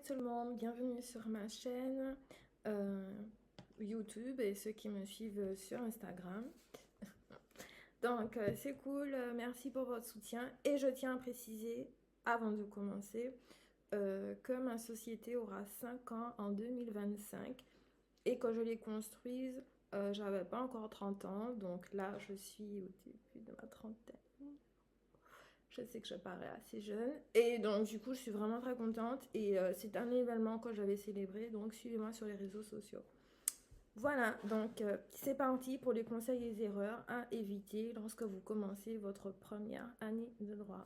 Hi tout le monde, bienvenue sur ma chaîne YouTube et ceux qui me suivent sur Instagram. Donc c'est cool, merci pour votre soutien et je tiens à préciser avant de commencer que ma société aura 5 ans en 2025 et que je l'ai construise, j'avais pas encore 30 ans, donc là je suis au début de ma trentaine. Je sais que je parais assez jeune. Et donc, du coup, je suis vraiment très contente. Et c'est un événement que j'avais célébré. Donc, suivez-moi sur les réseaux sociaux. Voilà, donc c'est parti pour les conseils et les erreurs à éviter lorsque vous commencez votre première année de droit.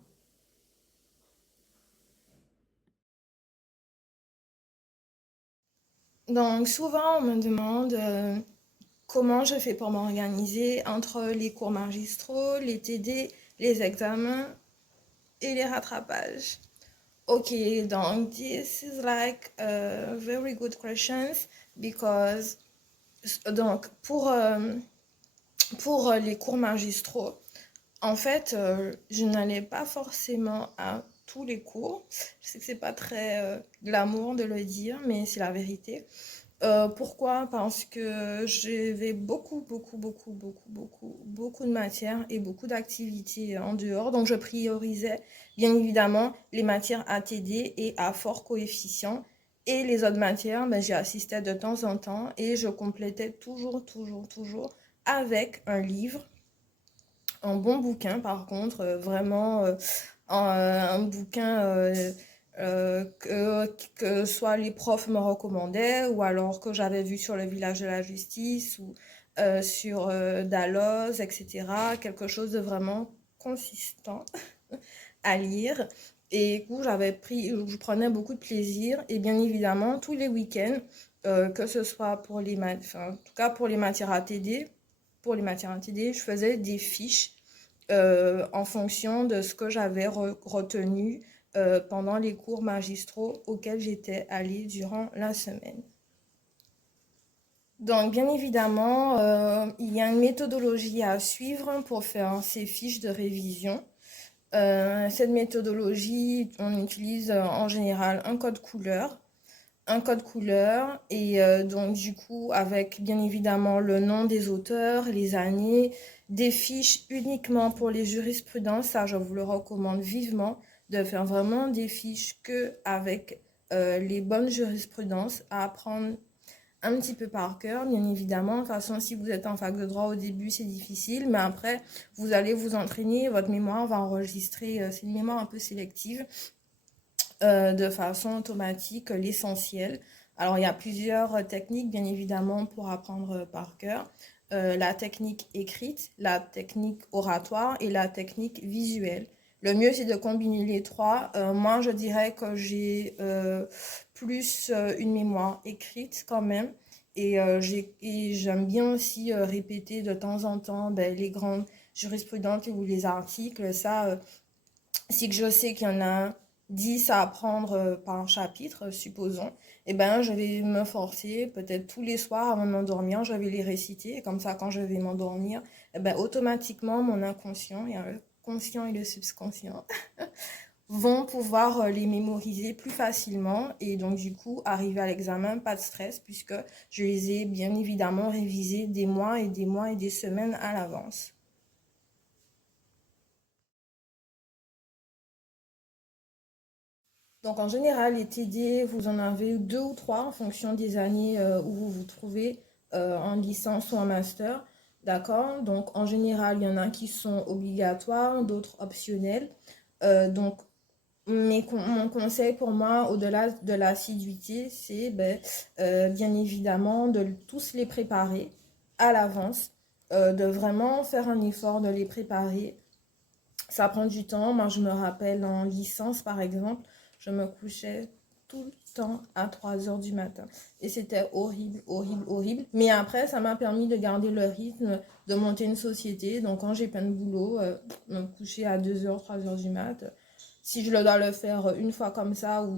Donc, souvent, on me demande comment je fais pour m'organiser entre les cours magistraux, les TD, les examens et les rattrapages. Okay, donc this is like a very good questions because donc pour les cours magistraux, en fait, je n'allais pas forcément à tous les cours. Je sais que c'est pas très glamour de le dire, mais c'est la vérité. Pourquoi? Parce que j'avais beaucoup de matières et beaucoup d'activités en dehors. Donc, je priorisais bien évidemment les matières ATD et à fort coefficient. Et les autres matières, ben, j'y assistais de temps en temps et je complétais toujours avec un livre, un bon bouquin par contre, vraiment un bouquin que soit les profs me recommandaient ou alors que j'avais vu sur le village de la justice ou sur Dalloz, etc. Quelque chose de vraiment consistant à lire. Et du coup, je prenais beaucoup de plaisir et bien évidemment, tous les week-ends, que ce soit pour enfin, en tout cas pour les matières ATD, je faisais des fiches en fonction de ce que j'avais retenu pendant les cours magistraux auxquels j'étais allée durant la semaine. Donc, bien évidemment, il y a une méthodologie à suivre pour faire ces fiches de révision. Cette méthodologie, on utilise en général un code couleur et donc du coup avec bien évidemment le nom des auteurs, les années, des fiches uniquement pour les jurisprudences, ça je vous le recommande vivement de faire vraiment des fiches que avec les bonnes jurisprudences à apprendre un petit peu par cœur, bien évidemment. De toute façon, si vous êtes en fac de droit au début, c'est difficile, mais après, vous allez vous entraîner, votre mémoire va enregistrer, c'est une mémoire un peu sélective, de façon automatique l'essentiel. Alors, il y a plusieurs techniques, bien évidemment, pour apprendre par cœur. La technique écrite, la technique oratoire et la technique visuelle. Le mieux, c'est de combiner les trois. Moi, je dirais que j'ai plus une mémoire écrite quand même. Et j'aime bien aussi répéter de temps en temps ben, les grandes jurisprudences ou les articles. Ça, si je sais qu'il y en a 10 à apprendre par chapitre, supposons, eh ben, je vais me forcer, peut-être tous les soirs avant de m'endormir, je vais les réciter. Et comme ça, quand je vais m'endormir, eh ben, automatiquement, mon inconscient, il y a le conscient et le subconscient, vont pouvoir les mémoriser plus facilement. Et donc, du coup, arriver à l'examen, pas de stress, puisque je les ai bien évidemment révisés des mois et des mois et des semaines à l'avance. Donc en général, les TD, vous en avez deux ou trois en fonction des années où vous vous trouvez en licence ou en master. D'accord? Donc en général, il y en a qui sont obligatoires, d'autres optionnels. Donc mon conseil pour moi, au-delà de l'assiduité, c'est ben, bien évidemment de tous les préparer à l'avance, de vraiment faire un effort de les préparer. Ça prend du temps. Moi, je me rappelle en licence, par exemple, je me couchais tout le temps à 3 heures du matin. Et c'était horrible. Mais après, ça m'a permis de garder le rythme, de monter une société. Donc, quand j'ai plein de boulot, me coucher à 2 heures, 3 heures du mat. Si je le dois le faire une fois comme ça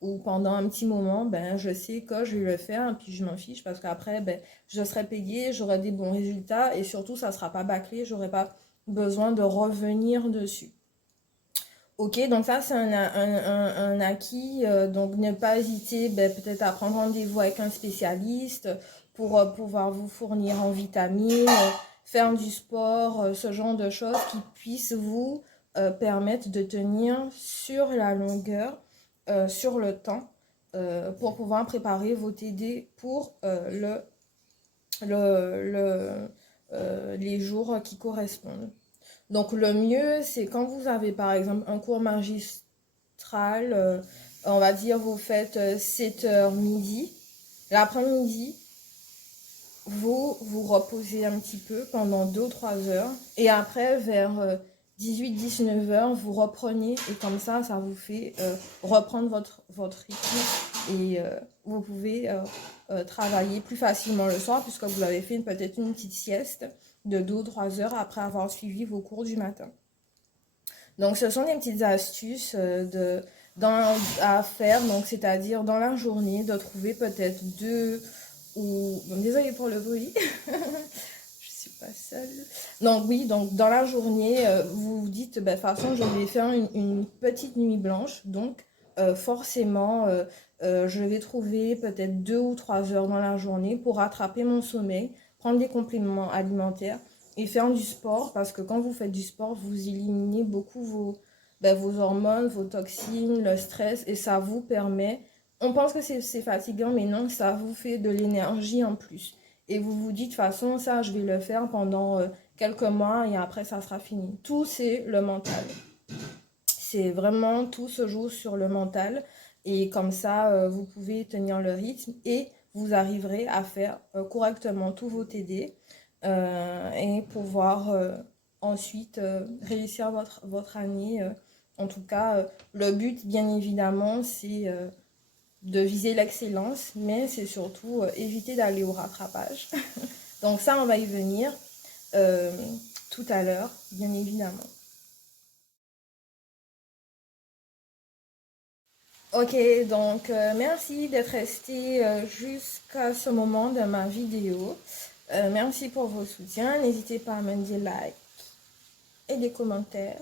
ou pendant un petit moment, ben, je sais que je vais le faire et puis je m'en fiche parce qu'après, ben, je serai payée, j'aurai des bons résultats et surtout, ça ne sera pas bâclé, j'aurai pas besoin de revenir dessus. Ok, donc ça c'est un acquis, donc ne pas hésiter peut-être à prendre rendez-vous avec un spécialiste pour pouvoir vous fournir en vitamines, faire du sport, ce genre de choses qui puissent vous permettre de tenir sur la longueur, sur le temps, pour pouvoir préparer vos TD pour les jours qui correspondent. Donc le mieux, c'est quand vous avez par exemple un cours magistral, on va dire vous faites 7 heures midi, l'après-midi, vous reposez un petit peu pendant 2 ou 3 heures et après vers 18-19 heures, vous reprenez et comme ça vous fait reprendre votre rythme et vous pouvez travailler plus facilement le soir puisque vous avez fait peut-être une petite sieste de 2 ou 3 heures après avoir suivi vos cours du matin. Donc, ce sont des petites astuces à faire, donc c'est-à-dire dans la journée, de trouver peut-être deux ou... Bon, désolée pour le bruit, je suis pas seule. Donc oui, donc dans la journée, vous vous dites, de toute façon, je vais faire une petite nuit blanche, donc forcément, je vais trouver peut-être 2 ou 3 heures dans la journée pour rattraper mon sommeil, prendre des compléments alimentaires et faire du sport parce que quand vous faites du sport, vous éliminez beaucoup vos hormones, vos toxines, le stress et ça vous permet, on pense que c'est fatigant mais non, ça vous fait de l'énergie en plus. Et vous vous dites de toute façon, ça je vais le faire pendant quelques mois et après ça sera fini. Tout c'est le mental. C'est vraiment tout se joue sur le mental et comme ça vous pouvez tenir le rythme et vous arriverez à faire correctement tous vos TD et pouvoir ensuite réussir votre année. En tout cas, le but, bien évidemment, c'est de viser l'excellence, mais c'est surtout éviter d'aller au rattrapage. Donc ça, on va y venir euh, tout à l'heure, bien évidemment. Ok, donc merci d'être resté jusqu'à ce moment de ma vidéo. Merci pour vos soutiens. N'hésitez pas à me dire like et des commentaires.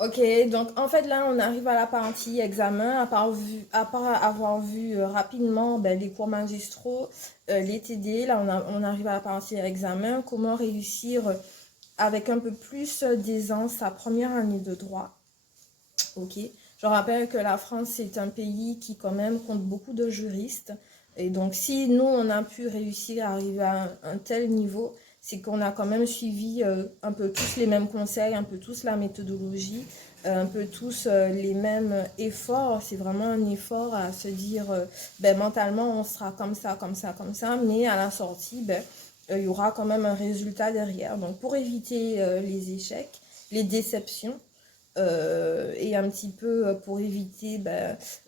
Ok, donc en fait là on arrive à la partie examen, à part avoir vu rapidement les cours magistraux, les TD, là on arrive à la partie examen, comment réussir avec un peu plus d'aisance sa première année de droit. Ok, je rappelle que la France c'est un pays qui quand même compte beaucoup de juristes et donc si nous on a pu réussir à arriver à un tel niveau, c'est qu'on a quand même suivi un peu tous les mêmes conseils, un peu tous la méthodologie, un peu tous les mêmes efforts. C'est vraiment un effort à se dire, mentalement, on sera comme ça, comme ça, comme ça, mais à la sortie, il y aura quand même un résultat derrière. Donc, pour éviter les échecs, les déceptions, et un petit peu pour éviter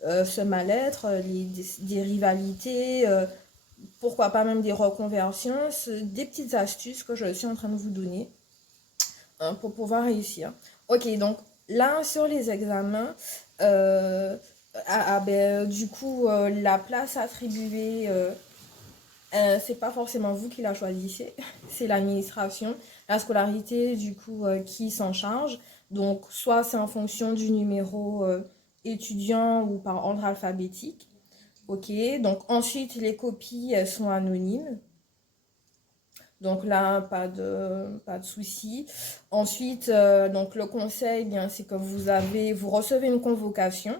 ce mal-être, des rivalités, pourquoi pas même des reconversions, des petites astuces que je suis en train de vous donner pour pouvoir réussir. Ok, donc là sur les examens, du coup la place attribuée, c'est pas forcément vous qui la choisissez, c'est l'administration, la scolarité du coup qui s'en charge. Donc soit c'est en fonction du numéro étudiant ou par ordre alphabétique. Ok, donc ensuite les copies elles sont anonymes. Donc là, pas de souci. Ensuite, donc le conseil, bien, c'est que vous recevez une convocation.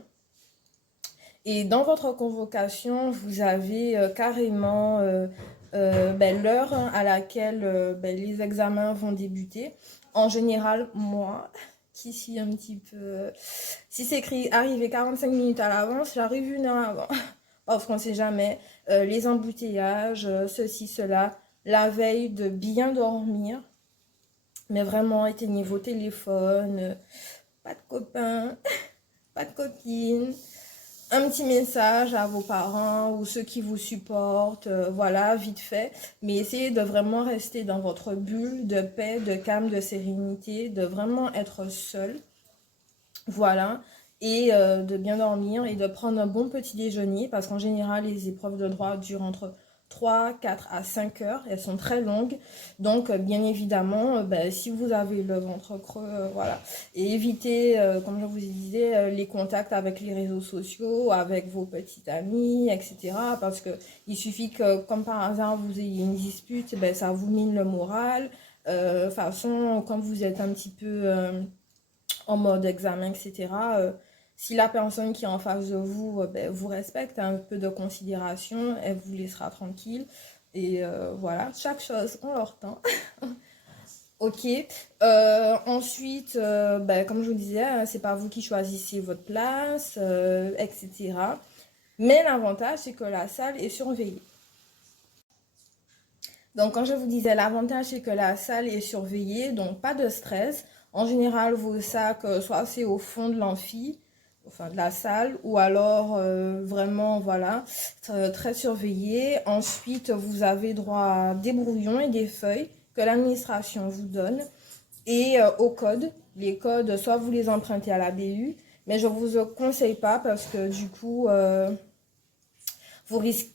Et dans votre convocation, vous avez carrément l'heure à laquelle les examens vont débuter. En général, moi, qui suis un petit peu... Si c'est écrit arriver 45 minutes à l'avance, j'arrive une heure avant. Parce qu'on ne sait jamais. Les embouteillages, ceci, cela. La veille de bien dormir. Mais vraiment, éteignez vos téléphones. Pas de copains, pas de copines. Un petit message à vos parents ou ceux qui vous supportent, voilà, vite fait. Mais essayez de vraiment rester dans votre bulle de paix, de calme, de sérénité, de vraiment être seul. Voilà. Et de bien dormir et de prendre un bon petit déjeuner parce qu'en général, les épreuves de droit durent entre 3, 4 à 5 heures. Elles sont très longues. Donc, bien évidemment, ben, si vous avez le ventre creux, voilà. Et évitez, comme je vous disais, les contacts avec les réseaux sociaux, avec vos petites amies, etc. Parce que il suffit que, comme par hasard, vous ayez une dispute, ben, ça vous mine le moral. De toute façon, quand vous êtes un petit peu en mode examen, etc., si la personne qui est en face de vous ben, vous respecte, un peu de considération, elle vous laissera tranquille. Et voilà, chaque chose en leur temps. Ok. Ensuite, ben, comme je vous disais, hein, c'est pas vous qui choisissez votre place, etc. Mais l'avantage, c'est que la salle est surveillée. Donc, quand je vous disais, l'avantage, c'est que la salle est surveillée, donc pas de stress. En général, vos sacs, soit c'est au fond de l'amphi, enfin de la salle, ou alors vraiment, voilà, très surveillé. Ensuite, vous avez droit à des brouillons et des feuilles que l'administration vous donne et aux codes. Les codes, soit vous les empruntez à la BU, mais je ne vous conseille pas parce que du coup, vous risquez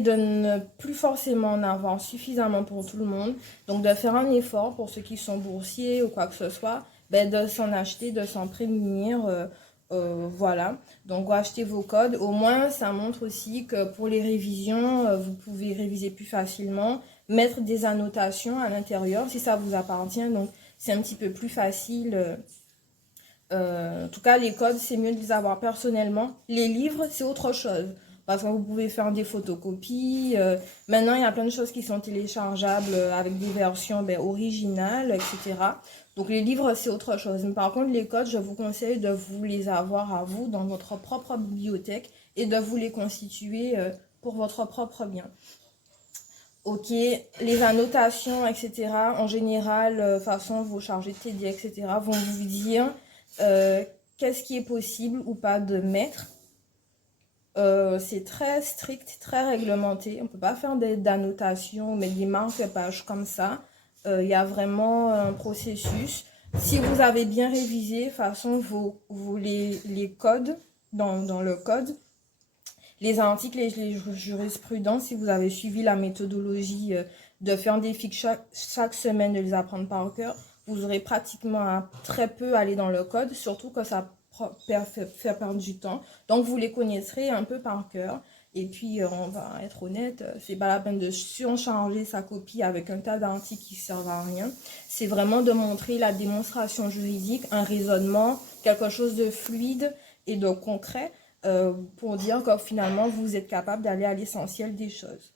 de ne plus forcément en avoir suffisamment pour tout le monde. Donc de faire un effort pour ceux qui sont boursiers ou quoi que ce soit, ben, de s'en acheter, de s'en prémunir. Voilà, donc achetez vos codes. Au moins, ça montre aussi que pour les révisions, vous pouvez réviser plus facilement, mettre des annotations à l'intérieur si ça vous appartient. Donc, c'est un petit peu plus facile. En tout cas, les codes, c'est mieux de les avoir personnellement. Les livres, c'est autre chose. Parce que vous pouvez faire des photocopies. Maintenant, il y a plein de choses qui sont téléchargeables avec des versions ben, originales, etc. Donc, les livres, c'est autre chose. Mais par contre, les codes, je vous conseille de vous les avoir à vous dans votre propre bibliothèque et de vous les constituer pour votre propre bien. Ok, les annotations, etc. En général, façon, vos chargés de TD, etc. vont vous dire qu'est-ce qui est possible ou pas de mettre. C'est très strict, très réglementé. On ne peut pas faire d'annotations, mais des marque-pages comme ça. Il y a vraiment un processus. Si vous avez bien révisé, de toute façon, les codes, dans le code, les articles et les jurisprudences, si vous avez suivi la méthodologie de faire des fiches chaque semaine, de les apprendre par cœur, vous aurez pratiquement à très peu aller dans le code, surtout que ça fait perdre du temps. Donc, vous les connaîtrez un peu par cœur. Et puis, on va être honnête, c'est pas la peine de surcharger sa copie avec un tas d'articles qui ne servent à rien. C'est vraiment de montrer la démonstration juridique, un raisonnement, quelque chose de fluide et de concret pour dire que finalement, vous êtes capable d'aller à l'essentiel des choses.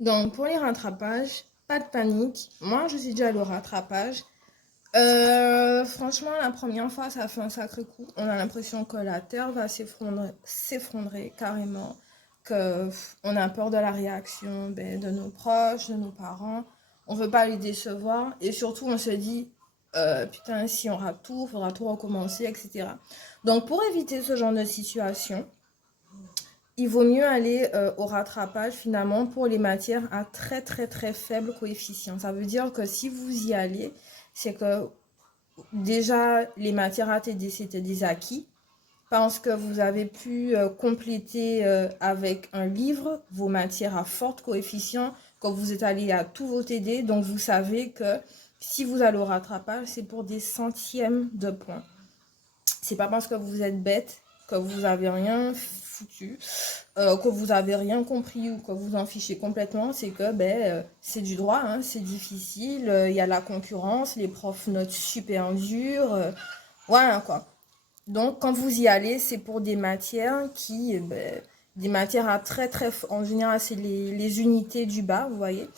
Donc, pour les rattrapages, pas de panique. Moi, je suis déjà allée au rattrapage. Franchement, la première fois, ça fait un sacré coup. On a l'impression que la terre va s'effondrer carrément, que on a peur de la réaction ben, de nos proches, de nos parents. On veut pas les décevoir et surtout, on se dit, putain, si on rate tout, faudra tout recommencer, etc. Donc, pour éviter ce genre de situation, il vaut mieux aller au rattrapage finalement pour les matières à très très très faible coefficient. Ça veut dire que si vous y allez, c'est que déjà les matières ATD c'était des acquis parce que vous avez pu compléter avec un livre vos matières à fort coefficient, que vous êtes allé à tous vos TD, donc vous savez que si vous allez au rattrapage, c'est pour des centièmes de points. C'est pas parce que vous êtes bête que vous avez rien foutu, que vous avez rien compris ou que vous en fichez complètement, c'est que ben, c'est du droit, hein, c'est difficile, il y a la concurrence, les profs notent super dur, voilà quoi. Donc quand vous y allez, c'est pour des matières qui, ben, des matières à très très, en général c'est les unités du bas, vous voyez.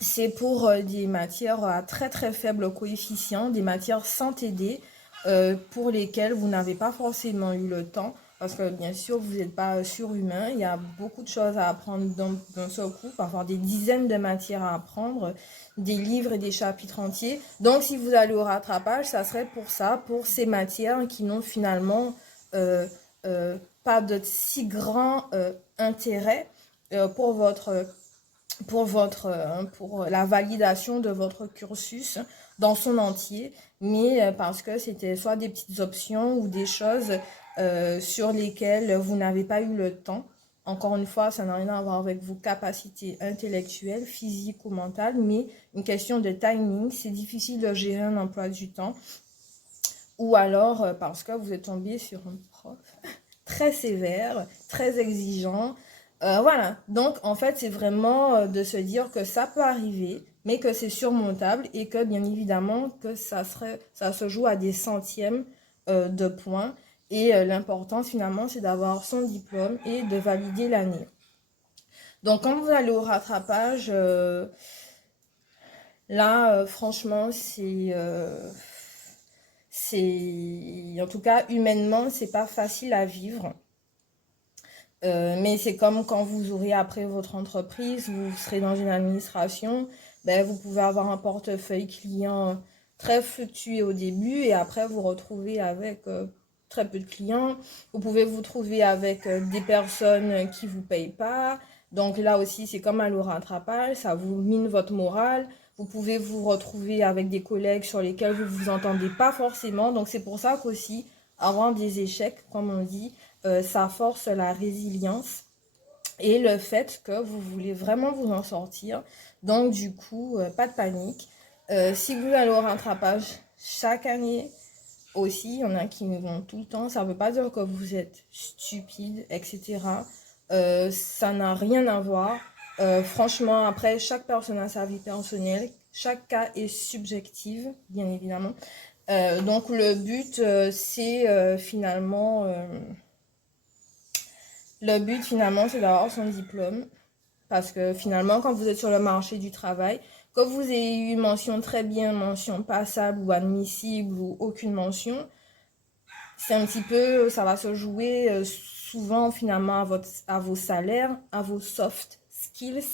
C'est pour des matières à très très faible coefficient, des matières sans TD, pour lesquelles vous n'avez pas forcément eu le temps. Parce que bien sûr, vous n'êtes pas surhumain. Il y a beaucoup de choses à apprendre d'un seul coup, parfois des dizaines de matières à apprendre, des livres et des chapitres entiers. Donc, si vous allez au rattrapage, ça serait pour ça, pour ces matières qui n'ont finalement euh, pas de si grand intérêt pour votre pour la validation de votre cursus dans son entier, mais parce que c'était soit des petites options ou des choses sur lesquelles vous n'avez pas eu le temps. Encore une fois, ça n'a rien à voir avec vos capacités intellectuelles, physiques ou mentales, mais une question de timing. C'est difficile de gérer un emploi du temps. Ou alors parce que vous êtes tombé sur un prof très sévère, très exigeant. Voilà, donc en fait c'est vraiment de se dire que ça peut arriver, mais que c'est surmontable et que bien évidemment que ça se joue à des centièmes de points. Et l'important finalement c'est d'avoir son diplôme et de valider l'année. Donc quand vous allez au rattrapage, là franchement en tout cas humainement c'est pas facile à vivre. Mais c'est comme quand vous aurez après votre entreprise, vous serez dans une administration, ben vous pouvez avoir un portefeuille client très fluctué au début et après vous retrouver avec très peu de clients. Vous pouvez vous trouver avec des personnes qui vous payent pas. Donc là aussi, c'est comme à le rattrapage, ça vous mine votre morale. Vous pouvez vous retrouver avec des collègues sur lesquels vous vous entendez pas forcément. Donc c'est pour ça qu'aussi, avoir des échecs, comme on dit, ça force la résilience et le fait que vous voulez vraiment vous en sortir. Donc du coup, pas de panique. Si vous allez au rattrapage chaque année, aussi, il y en a qui vont tout le temps. Ça ne veut pas dire que vous êtes stupide, etc. Ça n'a rien à voir. Franchement, après, chaque personne a sa vie personnelle. Chaque cas est subjectif, bien évidemment. Donc le but, c'est le but finalement, c'est d'avoir son diplôme. Parce que finalement, quand vous êtes sur le marché du travail, que vous ayez eu mention très bien, mention passable ou admissible ou aucune mention, c'est un petit peu, ça va se jouer souvent finalement à vos salaires, à vos soft skills.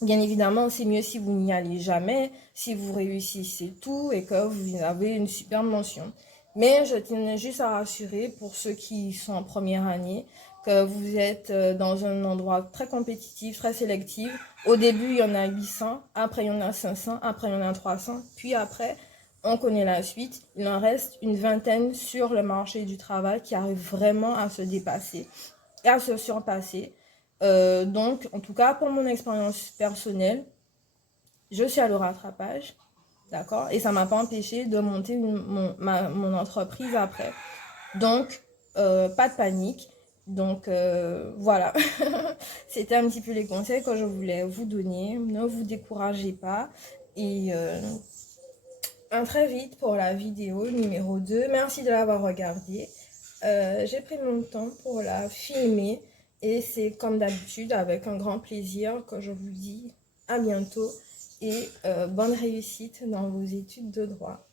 Bien évidemment, c'est mieux si vous n'y allez jamais, si vous réussissez tout et que vous avez une super mention. Mais je tiens juste à rassurer pour ceux qui sont en première année que vous êtes dans un endroit très compétitif, très sélectif. Au début, il y en a 800, après il y en a 500, après il y en a 300, puis après, on connaît la suite. Il en reste une vingtaine sur le marché du travail qui arrivent vraiment à se dépasser et à se surpasser. Donc, en tout cas, pour mon expérience personnelle, je suis allée au rattrapage, d'accord? Et ça m'a pas empêché de monter mon entreprise après. Donc, pas de panique. Donc, voilà. C'était un petit peu les conseils que je voulais vous donner. Ne vous découragez pas. Et à très vite pour la vidéo numéro 2. Merci de l'avoir regardée. J'ai pris mon temps pour la filmer et c'est comme d'habitude avec un grand plaisir que je vous dis à bientôt et bonne réussite dans vos études de droit.